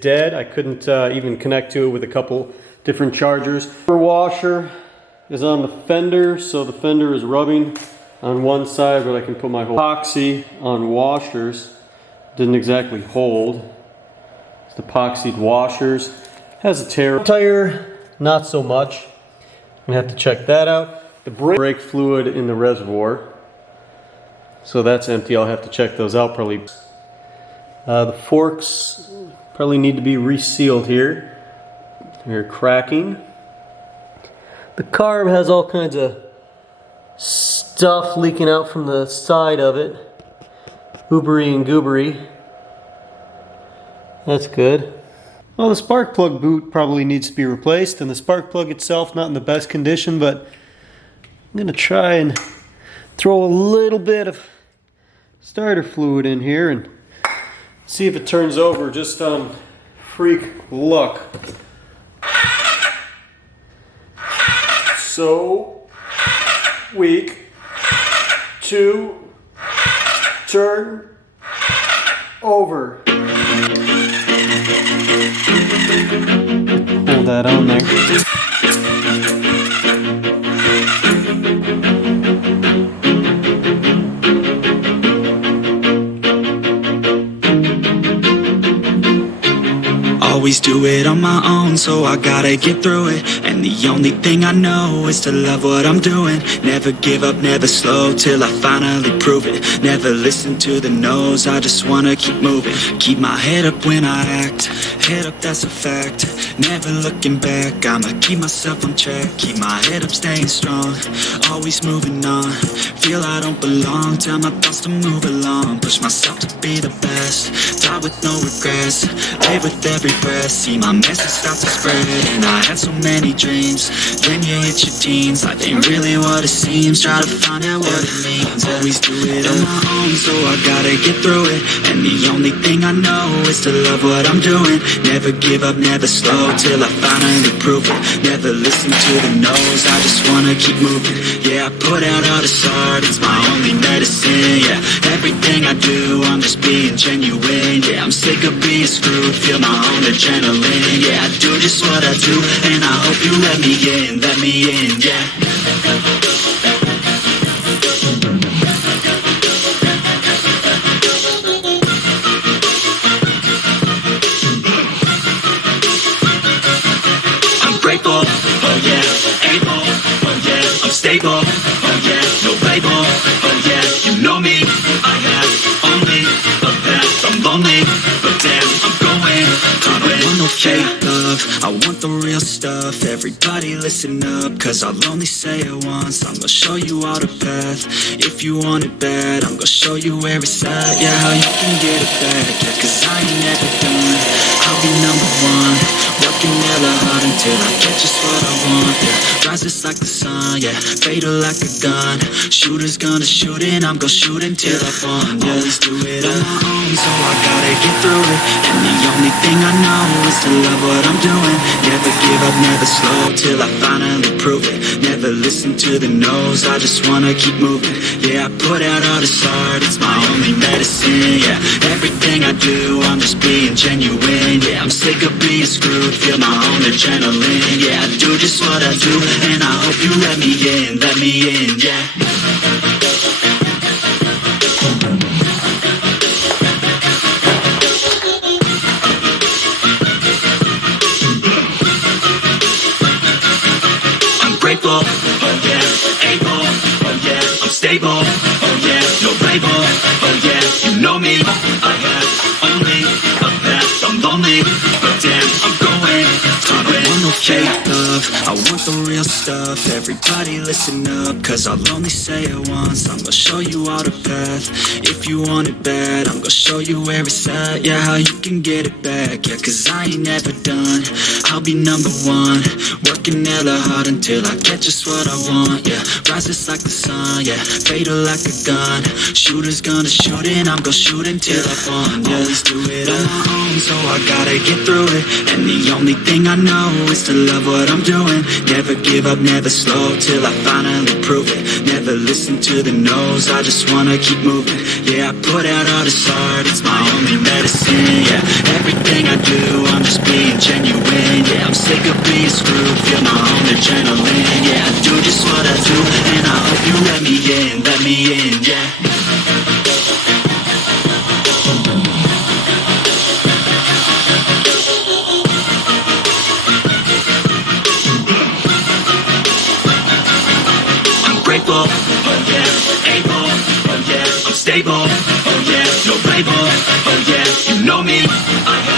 dead. I couldn't even connect to it with a couple different chargers. The washer is on the fender, so the fender is rubbing on one side, but I can put my whole epoxy on washers. Didn't exactly hold. It's the epoxied washers. Has a tear. Tire, not so much. I'm gonna have to check that out. The brake fluid in the reservoir, so that's empty. I'll have to check those out probably. The forks probably need to be resealed here. They're cracking. The carb has all kinds of stuff leaking out from the side of it. Oobery and goobery. That's good. Well, the spark plug boot probably needs to be replaced, and the spark plug itself not in the best condition, but I'm going to try and throw a little bit of starter fluid in here and see if it turns over just on freak luck. So weak to turn over. Hold that on there. Always do it on my own, so I gotta get through it. And the only thing I know is to love what I'm doing. Never give up, never slow, till I finally prove it. Never listen to the no's, I just wanna keep moving. Keep my head up when I act, head up, that's a fact. Never looking back, I'ma keep myself on track. Keep my head up, staying strong, always moving on. Feel I don't belong, tell my thoughts to move along. Push myself to be the best, die with no regrets. Live with every breath, see my message start to spread. And I had so many dreams, then you hit your teens. Life ain't really what it seems, try to find out what it means. Always do it on my own, so I gotta get through it. And the only thing I know is to love what I'm doing. Never give up, never slow, till I finally prove it. Never listen to the no's, I just wanna keep moving. Yeah, I put out all this art, it's my only medicine. Yeah, everything I do, I'm just being genuine. Yeah, I'm sick of being screwed, feel my own adrenaline. Yeah, I do just what I do, and I hope you let me in, yeah. Grateful, oh yeah, able, oh yeah, I'm stable, oh yeah, no label, oh yeah, you know me, I have only a path, I'm lonely, but damn, I'm going, I don't want no fake love, I want the real stuff. Everybody listen up, cause I'll only say it once. I'm gonna show you all the path, if you want it bad, I'm gonna show you where it's at, yeah, how you can get it back, yeah, cause I ain't never done, I'll be number one, working hella hard until I get just what I want, yeah. Rises like the sun, yeah, fatal like a gun. Shooters gonna shoot and I'm gonna shoot until I fall, yeah. Always do it on my own, so I gotta get through it. And the only thing I know is to love what I'm doing. Never give up, never slow, till I finally prove it. Never listen to the no's, I just wanna keep moving. Yeah, I put out all this art, it's my only medicine, yeah. Everything I do, I'm just being genuine. Yeah, I'm sick of being screwed, feel my own adrenaline. Yeah, I do just what I do, and I hope you let me in, yeah. Grateful, oh yeah, able, oh yeah, I'm stable, oh yeah, no label, oh yeah, you know me, I have only a path, I'm lonely, but damn, I'm going, I don't want no fake love, I want the real stuff. Everybody listen up, cause I'll only say it once. I'm gonna show you all the path, if you want it bad, I'm gonna show you where it's at, yeah, how you can get it back, yeah, cause I ain't never done, I'll be number one, working hella hard until I get just what I want, yeah. Rises like the sun, yeah, fatal like a gun. Shooters gonna shoot and I'm gonna shoot until I fall, yeah. Always do it on my own, so I gotta get through it. And the only thing I know is is to love what I'm doing. Never give up, never slow, till I finally prove it. Never listen to the no's, I just wanna keep moving. Yeah, I put out all this art, it's my only medicine. Yeah, everything I do, I'm just being genuine. Yeah, I'm sick of being screwed, feel my own adrenaline. Yeah, I do just what I do, and I hope you let me in, yeah. Grateful, oh yeah, able, oh yeah, I'm stable, oh yeah, no label, oh yeah, you know me, I